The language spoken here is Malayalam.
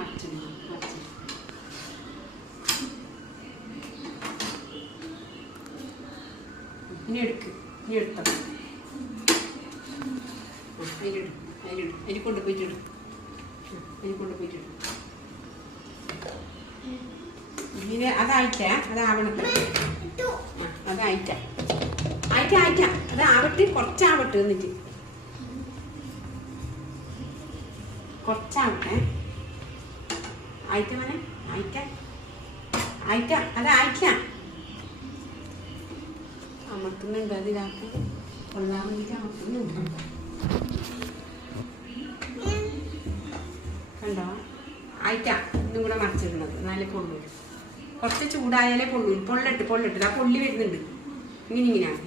മറിച്ചിടണം. ഇനി എടുക്ക്, ഇനി എടുത്തോ. അതിൽ കൊണ്ടുപോയിട്ടിടും. ഇതിന് അതായിട്ടേ, അതാവണത്. അതായിട്ട അതാവട്ടെ, കുറച്ചാവട്ടെ. എന്നിട്ട് കുറച്ചാവട്ടെ. ആയിട്ട മോനെ, ആയിട്ട അതായിട്ട. അമർത്തുന്നുണ്ട്, അതിലാക്കി കൊള്ളാൻ വേണ്ടിയിട്ട് അമർത്തുന്നുണ്ട്. കണ്ടോ? ആയിട്ടാ ഇന്നും കൂടെ മറിച്ചിടുന്നത്. എന്നാലേ പൊള്ളൂ. കുറച്ച് ചൂടായാലേ പൊള്ളൂ. പൊള്ളിട്ട് ആ പൊള്ളി വരുന്നുണ്ട്. ഇങ്ങനെയാണ്.